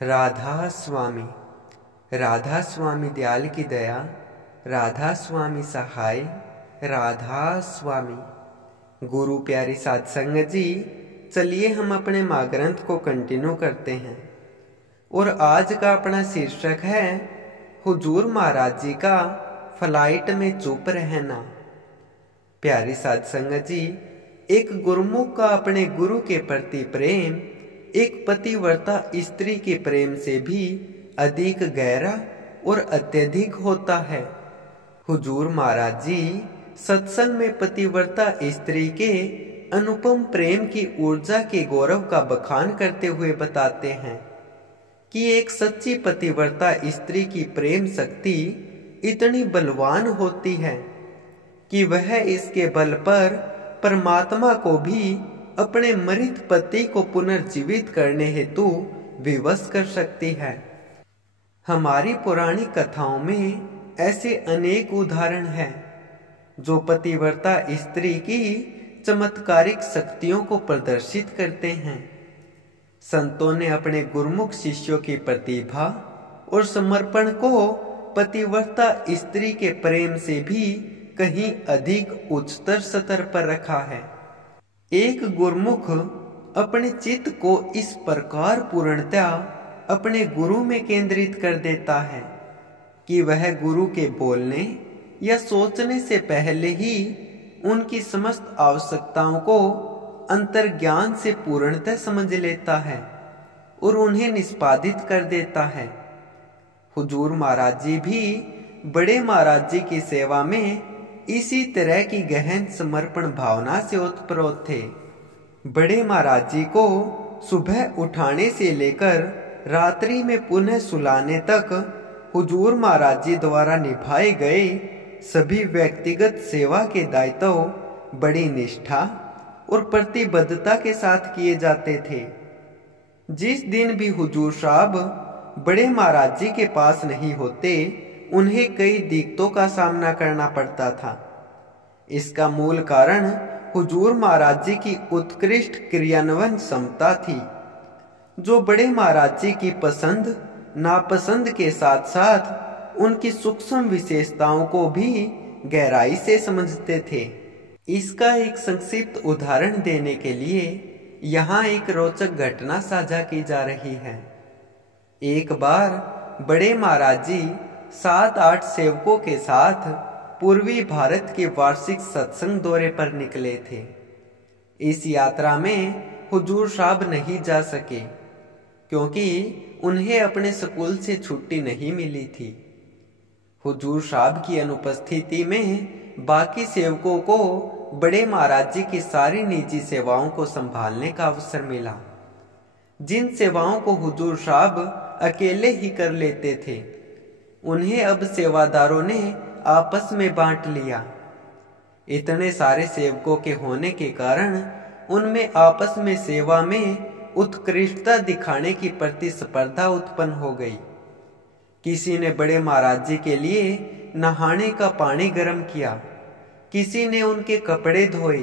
राधा स्वामी। राधा स्वामी दयाल की दया, राधा स्वामी सहाय, राधा स्वामी। गुरु प्यारी साध संगत जी, चलिए हम अपने माँ ग्रंथ को कंटिन्यू करते हैं। और आज का अपना शीर्षक है हुजूर महाराज जी का फ्लाइट में चुप रहना। प्यारी साध संगत जी, एक गुरुमुख का अपने गुरु के प्रति प्रेम एक पतिव्रता स्त्री के प्रेम से भी अधिक गहरा और अत्यधिक होता है। हुजूर महाराज जी सत्संग में पतिव्रता स्त्री के अनुपम प्रेम की ऊर्जा के गौरव का बखान करते हुए बताते हैं कि एक सच्ची पतिव्रता स्त्री की प्रेम शक्ति इतनी बलवान होती है कि वह इसके बल पर परमात्मा को भी अपने मृत पति को पुनर्जीवित करने हेतु विवश कर सकती है। हमारी पुरानी कथाओं में ऐसे अनेक उदाहरण हैं जो पतिव्रता स्त्री की चमत्कारिक शक्तियों को प्रदर्शित करते हैं। संतों ने अपने गुरुमुख शिष्यों की प्रतिभा और समर्पण को पतिव्रता स्त्री के प्रेम से भी कहीं अधिक उच्चतर स्तर पर रखा है। एक गुरुमुख अपने चित्त को इस प्रकार पूर्णतया अपने गुरु में केंद्रित कर देता है कि वह गुरु के बोलने या सोचने से पहले ही उनकी समस्त आवश्यकताओं को अंतर्ज्ञान से पूर्णतः समझ लेता है और उन्हें निष्पादित कर देता है। हुजूर महाराज जी भी बड़े महाराज जी की सेवा में इसी तरह की गहन समर्पण भावना से ओतप्रोत थे। बड़े महाराज जी को सुबह उठाने से लेकर रात्रि में पुनः सुलाने तक हुजूर महाराज जी द्वारा निभाए गए सभी व्यक्तिगत सेवा के दायित्व बड़ी निष्ठा और प्रतिबद्धता के साथ किए जाते थे। जिस दिन भी हुजूर साहब बड़े महाराज जी के पास नहीं होते, उन्हें कई दिक्कतों का सामना करना पड़ता था। इसका मूल कारण हुजूर महाराज जी की उत्कृष्ट क्रियान्वयन क्षमता थी, जो बड़े महाराज जी की पसंद नापसंद के साथ साथ उनकी सूक्ष्म विशेषताओं को भी गहराई से समझते थे। इसका एक संक्षिप्त उदाहरण देने के लिए यहाँ एक रोचक घटना साझा की जा रही है। एक बार बड़े महाराज जी 7-8 सेवकों के साथ पूर्वी भारत के वार्षिक सत्संग दौरे पर निकले थे। इस यात्रा में हुजूर साहब नहीं जा सके क्योंकि उन्हें अपने स्कूल से छुट्टी नहीं मिली थी। हुजूर साहब की अनुपस्थिति में बाकी सेवकों को बड़े महाराज जी की सारी निजी सेवाओं को संभालने का अवसर मिला। जिन सेवाओं को हुजूर साहब अकेले ही कर लेते थे, उन्हें अब सेवादारों ने आपस में बांट लिया। इतने सारे सेवकों के होने के कारण उनमें आपस में सेवा में उत्कृष्टता दिखाने की प्रतिस्पर्धा उत्पन्न हो गई। किसी ने बड़े महाराज जी के लिए नहाने का पानी गर्म किया, किसी ने उनके कपड़े धोए,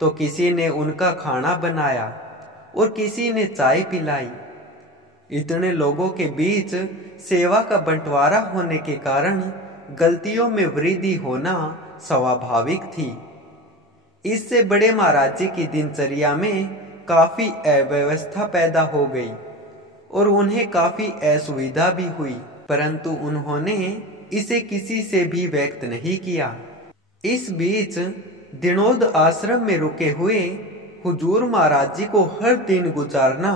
तो किसी ने उनका खाना बनाया और किसी ने चाय पिलाई। इतने लोगों के बीच सेवा का बंटवारा होने के कारण गलतियों में वृद्धि होना स्वाभाविक थी। इससे बड़े महाराज जी की दिनचर्या में काफी अव्यवस्था पैदा हो गई और उन्हें काफी असुविधा भी हुई, परंतु उन्होंने इसे किसी से भी व्यक्त नहीं किया। इस बीच दिनोद आश्रम में रुके हुए हुजूर महाराज जी को हर दिन गुजारना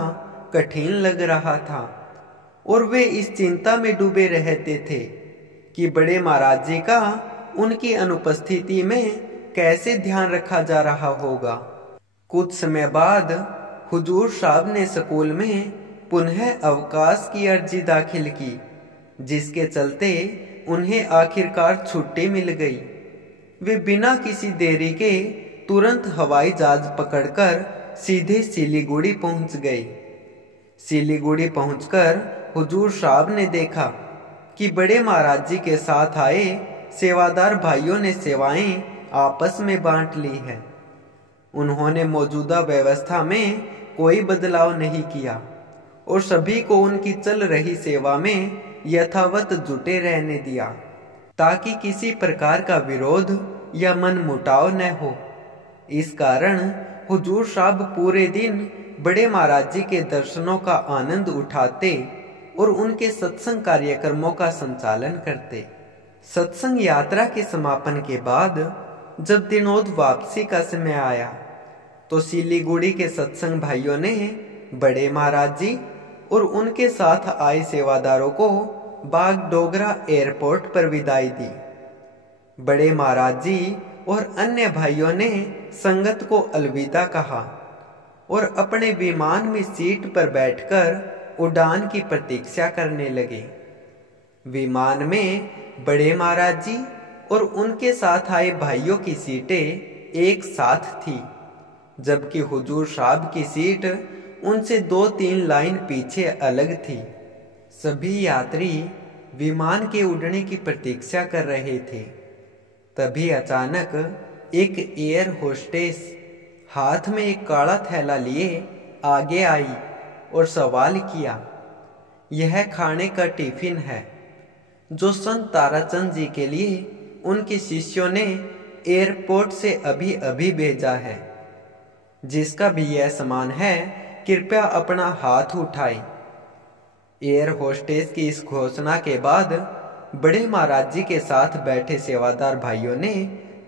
कठिन लग रहा था और वे इस चिंता में डूबे रहते थे कि बड़े महाराज जी का उनकी अनुपस्थिति में कैसे ध्यान रखा जा रहा होगा। कुछ समय बाद हुजूर साहब ने स्कूल में पुनः अवकाश की अर्जी दाखिल की, जिसके चलते उन्हें आखिरकार छुट्टी मिल गई। वे बिना किसी देरी के तुरंत हवाई जहाज पकड़कर सीधे सिलीगुड़ी पहुंच गए। सिलीगुड़ी पहुंचकर हुजूर साहब ने देखा कि बड़े महाराज जी के साथ आए सेवादार भाइयों ने सेवाएं आपस में बांट ली है। उन्होंने मौजूदा व्यवस्था में कोई बदलाव नहीं किया और सभी को उनकी चल रही सेवा में यथावत जुटे रहने दिया, ताकि किसी प्रकार का विरोध या मनमुटाव न हो। इस कारण हुजूर साहब पूरे दिन बड़े महाराज जी के दर्शनों का आनंद उठाते और उनके सत्संग कार्यक्रमों का संचालन करते। सत्संग यात्रा के समापन के बाद जब दिनोद वापसी का समय आया तो सिलीगुड़ी के सत्संग भाइयों ने बड़े महाराज जी और उनके साथ आए सेवादारों को बागडोगरा एयरपोर्ट पर विदाई दी। बड़े महाराज जी और अन्य भाइयों ने संगत को अलविदा कहा और अपने विमान में सीट पर बैठकर उड़ान की प्रतीक्षा करने लगे। विमान में बड़े महाराज जी और उनके साथ आए भाइयों की सीटें एक साथ थी, जबकि हुजूर साहब की सीट उनसे 2-3 लाइन पीछे अलग थी। सभी यात्री विमान के उड़ने की प्रतीक्षा कर रहे थे। तभी अचानक एक एयर होस्टेस हाथ में एक काला थैला लिए आगे आई और सवाल किया, यह खाने का टिफिन है जो संत ताराचंद जी के लिए उनके शिष्यों ने एयरपोर्ट से अभी अभी भेजा है। जिसका भी यह सामान है कृपया अपना हाथ उठाए। एयर होस्टेस की इस घोषणा के बाद बड़े महाराज जी के साथ बैठे सेवादार भाइयों ने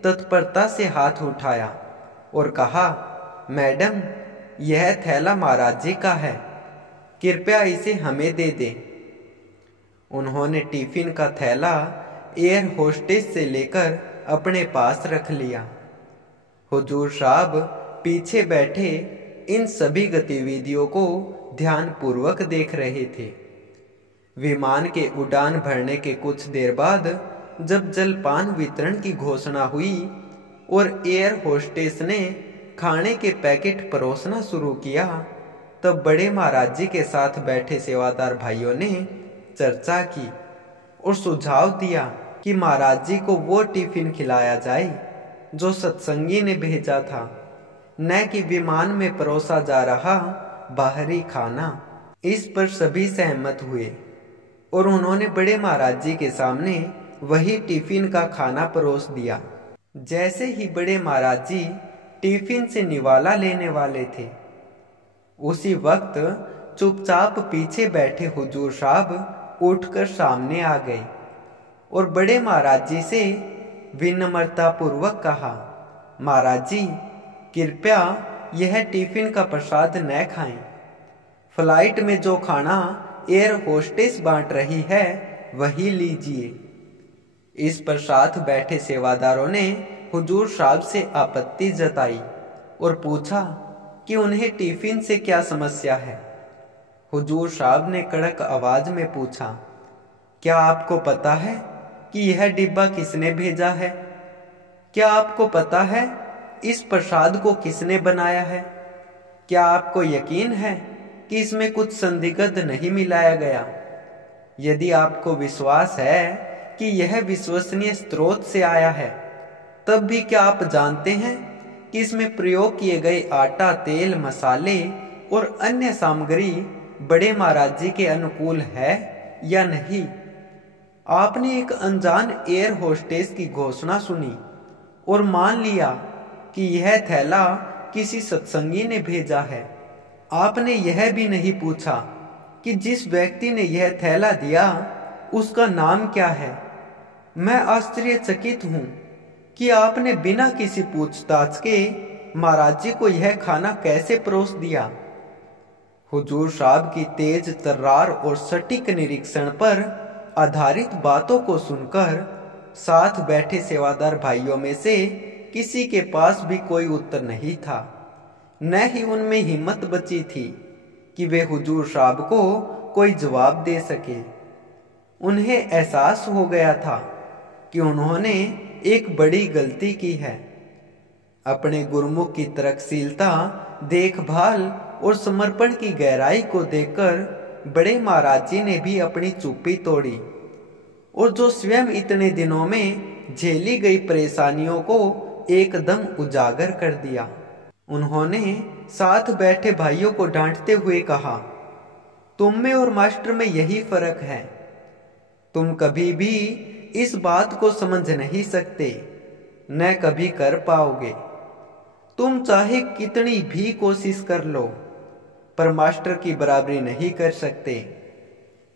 तत्परता से हाथ उठाया और कहा, मैडम यह थैला महाराज जी का है, कृपया इसे हमें दे दे। उन्होंने टिफिन का थैला एयर होस्टेस से लेकर अपने पास रख लिया। हुजूर साहब पीछे बैठे इन सभी गतिविधियों को ध्यानपूर्वक देख रहे थे। विमान के उड़ान भरने के कुछ देर बाद जब जलपान वितरण की घोषणा हुई और एयर होस्टेस ने खाने के पैकेट परोसना शुरू किया, तब बड़े महाराज जी के साथ बैठे सेवादार भाइयों ने चर्चा की और सुझाव दिया कि महाराज जी को वो टिफिन खिलाया जाए जो सत्संगी ने भेजा था, न कि विमान में परोसा जा रहा बाहरी खाना। इस पर सभी सहमत हुए और उन्होंने बड़े महाराज जी के सामने वही टिफिन का खाना परोस दिया। जैसे ही बड़े महाराज जी टिफिन से निवाला लेने वाले थे, उसी वक्त चुपचाप पीछे बैठे हुजूर साहब उठकर सामने आ गए और बड़े महाराज जी से विनम्रता पूर्वक कहा, महाराज जी कृपया यह टिफिन का प्रसाद न खाएं। फ्लाइट में जो खाना एयर होस्टेस बांट रही है वही लीजिए। इस पर साथ बैठे सेवादारों ने हुजूर साहब से आपत्ति जताई और पूछा कि उन्हें टिफिन से क्या समस्या है। हुजूर साहब ने कड़क आवाज में पूछा, क्या आपको पता है कि यह डिब्बा किसने भेजा है? क्या आपको पता है इस प्रसाद को किसने बनाया है? क्या आपको यकीन है कि इसमें कुछ संदिग्ध नहीं मिलाया गया? यदि आपको विश्वास है कि यह विश्वसनीय स्रोत से आया है, तब भी क्या आप जानते हैं कि इसमें प्रयोग किए गए आटा, तेल, मसाले और अन्य सामग्री बड़े महाराज जी के अनुकूल है या नहीं? आपने एक अनजान एयर होस्टेस की घोषणा सुनी और मान लिया कि यह थैला किसी सत्संगी ने भेजा है। आपने यह भी नहीं पूछा कि जिस व्यक्ति ने यह थैला दिया उसका नाम क्या है। मैं आश्चर्यचकित हूं कि आपने बिना किसी पूछताछ के महाराज जी को यह खाना कैसे परोस दिया। हुजूर साहब की तेज तर्रार और सटीक निरीक्षण पर आधारित बातों को सुनकर साथ बैठे सेवादार भाइयों में से किसी के पास भी कोई उत्तर नहीं था, न ही उनमें हिम्मत बची थी कि वे हुजूर साहब को कोई जवाब दे सके। उन्हें एहसास हो गया था कि उन्होंने एक बड़ी गलती की है। अपने गुरुमुख की तरकशीलता, देखभाल और समर्पण की गहराई को देखकर बड़े महाराज जी ने भी अपनी चुप्पी तोड़ी और जो स्वयं इतने दिनों में झेली गई परेशानियों को एकदम उजागर कर दिया। उन्होंने साथ बैठे भाइयों को डांटते हुए कहा, तुम में और मास्टर में यही फर्क है। तुम कभी भी इस बात को समझ नहीं सकते, न कभी कर पाओगे। तुम चाहे कितनी भी कोशिश कर लो, पर मास्टर की बराबरी नहीं कर सकते।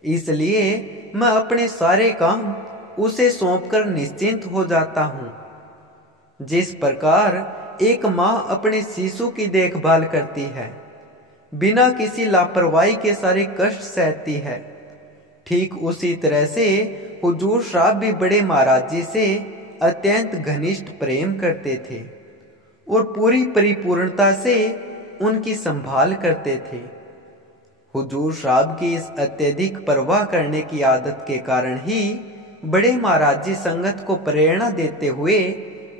इसलिए मैं अपने सारे काम उसे सौंपकर निश्चिंत हो जाता हूं। जिस प्रकार एक माँ अपने शिशु की देखभाल करती है, बिना किसी लापरवाही के सारे कष्ट सहती है, ठीक उसी तरह से हुजूर साहब भी बड़े महाराज जी से अत्यंत घनिष्ठ प्रेम करते थे और पूरी परिपूर्णता से उनकी संभाल करते थे। हुजूर साहब की इस अत्यधिक परवाह करने की आदत के कारण ही बड़े महाराज जी संगत को प्रेरणा देते हुए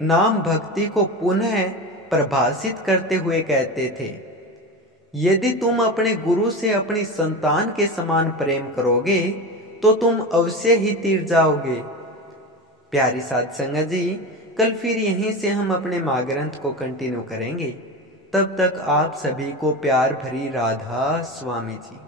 नाम भक्ति को पुनः प्रभाषित करते हुए कहते थे, यदि तुम अपने गुरु से अपनी संतान के समान प्रेम करोगे तो तुम अवश्य ही तीर जाओगे। प्यारी साध संगत जी, कल फिर यहीं से हम अपने महाग्रंथ को कंटिन्यू करेंगे। तब तक आप सभी को प्यार भरी राधा स्वामी जी।